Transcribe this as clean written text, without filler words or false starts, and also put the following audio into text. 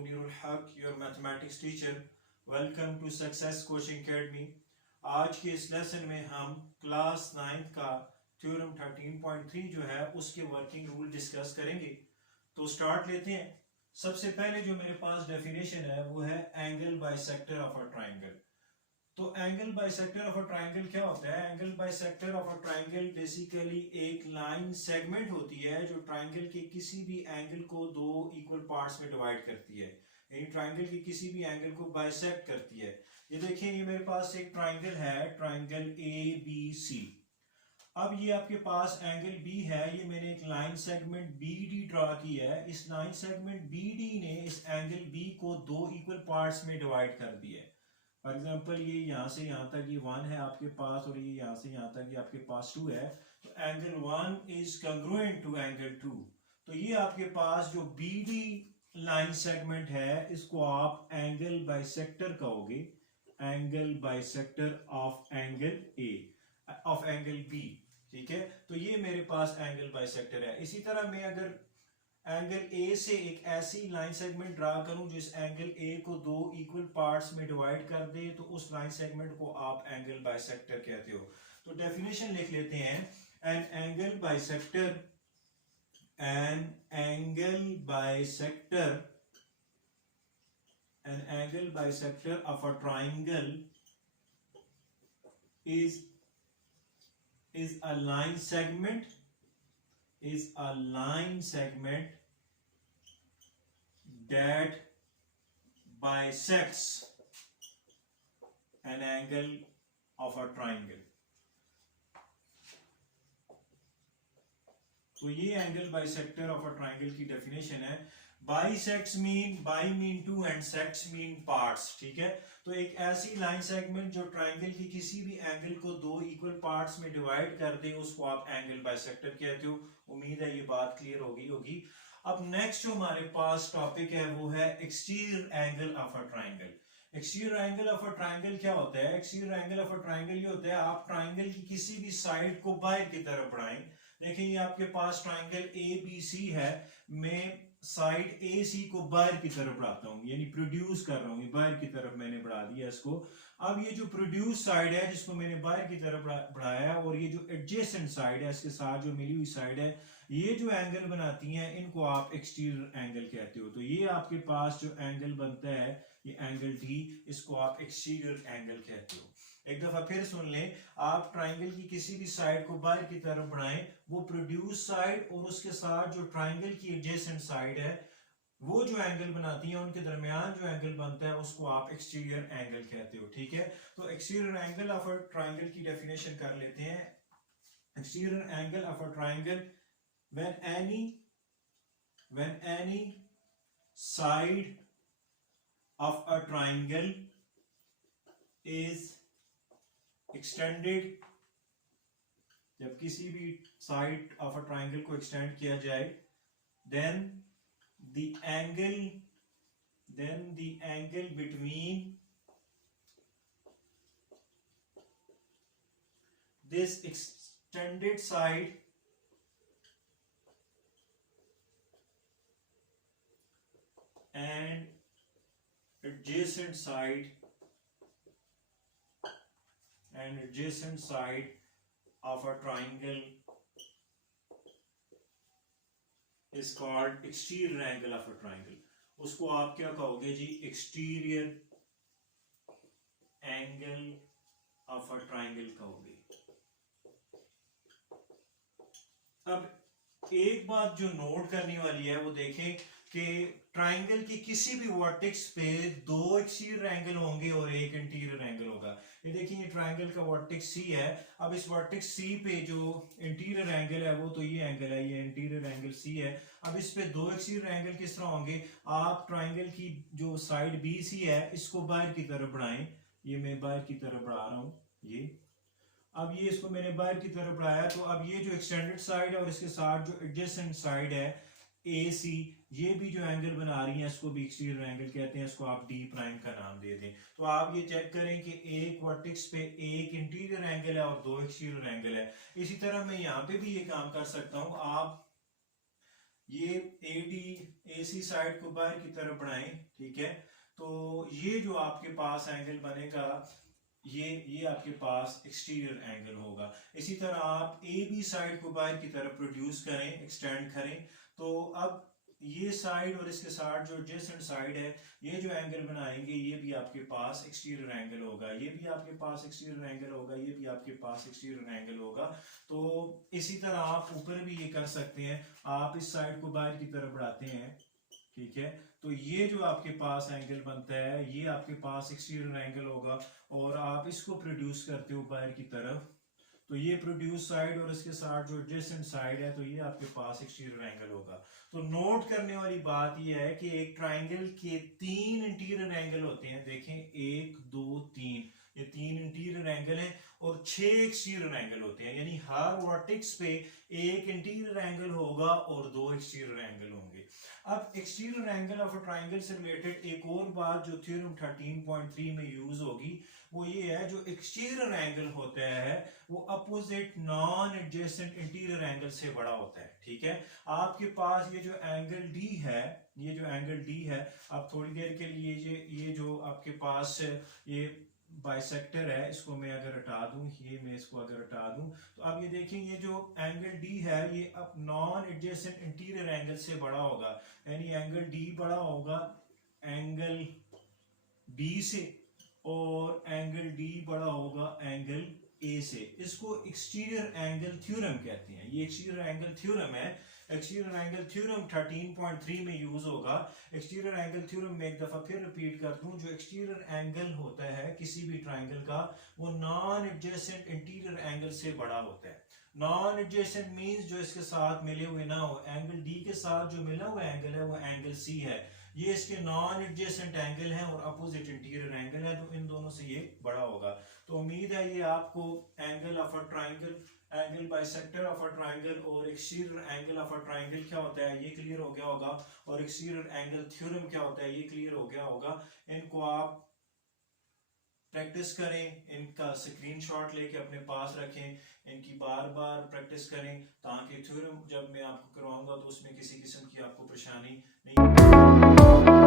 मुनीरुल Haq, your mathematics teacher. Welcome to success coaching academy. आज के इस लेसन में हम क्लास 9 का थ्योरम 13.3 जो है उसके वर्किंग रूल डिस्कस करेंगे। तो स्टार्ट लेते हैं। सबसे पहले जो मेरे पास डेफिनेशन है वो है angle bisector of a triangle. तो angle bisector of a triangle क्या होता है? Angle bisector of a triangle basically एक लाइन सेगमेंट होती है जो ट्राइंगल के किसी भी एंगल को दो इक्वल पार्ट्स में डिवाइड करती है, यानी ट्राइंगल के किसी भी एंगल को बाइसेक्ट करती है। ये देखिए, ये मेरे पास एक ट्राइंगल है, ट्राइंगल ए बी सी। अब ये आपके पास एंगल बी है, ये मैंने एक line segment B D draw की है। इस लाइन सेगमेंट बी डी ने इस एंगल बी को दो इक्वल पार्ट्स में डिवाइड कर दिया है। फॉर एग्जाम्पल ये यहाँ से यहाँ तक ये 1 है आपके पास, और ये यहाँ से यहाँ तक ये आपके पास 2 है। तो angle 1 is congruent to angle 2। तो ये आपके पास जो बी डी लाइन सेगमेंट है इसको आप एंगल बाइसेक्टर कहोगे, angle bisector of angle A, of angle B. ठीक है, तो ये मेरे पास एंगल बाइसेक्टर है। इसी तरह मैं अगर एंगल ए से एक ऐसी लाइन सेगमेंट ड्रा करूं जिस एंगल ए को दो इक्वल पार्ट्स में डिवाइड कर दे, तो उस लाइन सेगमेंट को आप एंगल बाइसेक्टर कहते हो। तो डेफिनेशन लिख लेते हैं। An angle bisector, an angle bisector, an angle bisector of a triangle is a line segment, is a line segment that bisects an angle of a triangle. तो ये angle bisector of a triangle की definition है। Bisects mean, bi mean two and sects mean parts. ठीक है, तो एक ऐसी line segment जो ट्राइंगल की किसी भी एंगल को दो इक्वल पार्ट्स में डिवाइड कर दे उसको आप एंगल बाइसेक्टर कहते हो। उम्मीद है ये बात क्लियर होगी। अब नेक्स्ट जो हमारे पास टॉपिक है वो है exterior angle of a triangle. Exterior angle of a triangle क्या होता है? Exterior angle of a triangle ये होता है, आप ट्राइंगल की किसी भी साइड को बाहर की तरफ बढ़ाएं। देखिए ये आपके पास ट्राइंगल ए बी सी है, मैं साइड ए सी को बाहर की तरफ बढ़ाता हूं, यानी प्रोड्यूस कर रहा हूं, बाहर की तरफ मैंने बढ़ा दिया इसको। अब ये जो प्रोड्यूस साइड है जिसको मैंने बाहर की तरफ बढ़ाया, और ये जो एडजेसेंट साइड है इसके साथ जो मिली हुई साइड है, ये जो एंगल बनाती हैं इनको आप एक्सटीरियर एंगल कहते हो। तो ये आपके पास जो एंगल बनता है ये एंगल डी, इसको आप एक्सटीरियर एंगल कहते हो। एक दफा फिर सुन लें, आप ट्राइंगल की किसी भी साइड को बाहर की तरफ बढ़ाएं, वो प्रोड्यूस साइड और उसके साथ जो ट्राइंगल की एडजेसेंट साइड है वो जो एंगल बनाती है, उनके दरमियान जो एंगल बनता है उसको आप एक्सटीरियर एंगल कहते हो। ठीक है, तो exterior angle of a triangle की डेफिनेशन कर लेते हैं। Exterior angle of a triangle, when any side of a triangle is extended, जब किसी भी साइड ऑफ अ ट्राइंगल को एक्सटेंड किया जाए, then the angle between this extended side and adjacent side of a triangle is called exterior angle of a triangle. उसको आप क्या कहोगे जी? Exterior angle of a triangle कहोगे। अब एक बात जो नोट करने वाली है वो देखें कि ट्राइंगल की किसी भी वर्टेक्स पे दो एक्सटीरियर एंगल होंगे और एक इंटीरियर एंगल होगा। ये देखिए, ये ट्राइंगल का वर्टेक्स सी है। अब इस वर्टेक्स सी पे जो इंटीरियर एंगल है वो तो ये एंगल है, ये इंटीरियर एंगल सी है। अब इस पे दो एक्सटीरियर एंगल किस तरह होंगे? आप ट्राइंगल की जो साइड बी सी है इसको बाहर की तरफ बढ़ाएं, ये मैं बाहर की तरफ बढ़ा रहा हूं, ये अब ये इसको मैंने बाहर की तरफ बढ़ाया, तो अब ये जो एक्सटेंडेड साइड है और इसके साथ जो एडजेसेंट साइड है ए सी, ये भी जो एंगल बना रही है इसको भी एक्सटीरियर एंगल कहते हैं, इसको आप डी प्राइम का नाम दे दें। तो आप ये चेक करें कि एक वर्टेक्स पे एक इंटीरियर एंगल है और दो एक्सटीरियर एंगल है। इसी तरह मैं यहाँ पे भी ये काम कर सकता हूँ। आप ये AC साइड को बाहर की तरफ बढ़ाएं, ठीक है। तो ये जो आपके पास एंगल बनेगा ये आपके पास एक्सटीरियर एंगल होगा। इसी तरह आप AB साइड को बाहर की तरफ प्रोड्यूस करें, एक्सटेंड करें, तो अब ये साइड और इसके साथ जो एडजेसेंट साइड है, ये जो एंगल बनाएंगे ये भी आपके पास एक्सटीरियर एंगल होगा, ये भी आपके पास एक्सटीरियर एंगल होगा, ये भी आपके पास एक्सटीरियर एंगल होगा। तो इसी तरह आप ऊपर भी ये कर सकते हैं, आप इस साइड को बाहर की तरफ बढ़ाते हैं, ठीक है। तो ये जो आपके पास एंगल बनता है ये आपके पास एक्सटीरियर एंगल होगा, और आप इसको प्रोड्यूस करते हो बाहर की तरफ, तो ये प्रोड्यूस साइड और इसके साथ जो एडजेसेंट साइड है, तो ये आपके पास एक्सटीरियर एंगल होगा। तो नोट करने वाली बात ये है कि एक ट्राइंगल के 3 इंटीरियर एंगल होते हैं, देखें 1 2 3, ये 3 इंटीरियर एंगल हैं और 6 एक्सटीरियर एंगल होते हैं, यानी हर वर्टेक्स पे एक इंटीरियर एंगल होगा और 2 एक्सटीरियर एंगल होंगे। अब exterior angle of a triangle से रिलेटेड एक और बात जो थ्योरम 13.3 में यूज होगी वो ये है, जो एक्सटीरियर एंगल होता है वो opposite non adjacent interior angle से बड़ा होता है, ठीक है। आपके पास ये जो एंगल डी है, ये जो एंगल डी है, अब थोड़ी देर के लिए ये जो आपके पास ये बाइसेक्टर है, इसको मैं अगर हटा दूं, ये मैं इसको अगर हटा दूं, तो अब ये देखें ये जो एंगल डी है ये अब नॉन एडजेसेंट इंटीरियर एंगल से बड़ा होगा, यानी एंगल डी बड़ा होगा एंगल बी से, और एंगल डी बड़ा होगा एंगल ए से। इसको एक्सटीरियर एंगल थ्योरम कहते हैं, ये एक्सटीरियर एंगल थ्योरम है। एक्सटीरियर एंगल थ्योरम 13.3 में यूज होगा। एक्सटीरियर एंगल थ्योरम में एक दफा फिर रिपीट कर दूं, जो एक्सटीरियर एंगल होता है किसी भी ट्राइंगल का वो नॉन एडजेसेंट इंटीरियर एंगल से बड़ा होता है। नॉन एडजेसेंट मींस जो इसके साथ मिले हुए ना हो, एंगल डी के साथ जो मिला हुआ एंगल है वो एंगल सी है, ये इसके नॉन एडजेसेंट एंगल है और अपोजिट इंटीरियर एंगल है, तो इन दोनों से ये बड़ा होगा। तो उम्मीद है ये आपको angle of a triangle, angle bisector of a triangle और exterior angle of a triangle क्या होता है ये क्लियर हो गया होगा, और एक्सटीरियर एंगल थ्योरम क्या होता है ये क्लियर हो गया होगा। इनको आप प्रैक्टिस करें, इनका स्क्रीनशॉट लेके अपने पास रखें, इनकी बार बार प्रैक्टिस करें, ताकि थ्योरम जब मैं आपको करवाऊंगा तो उसमें किसी किस्म की आपको परेशानी नहीं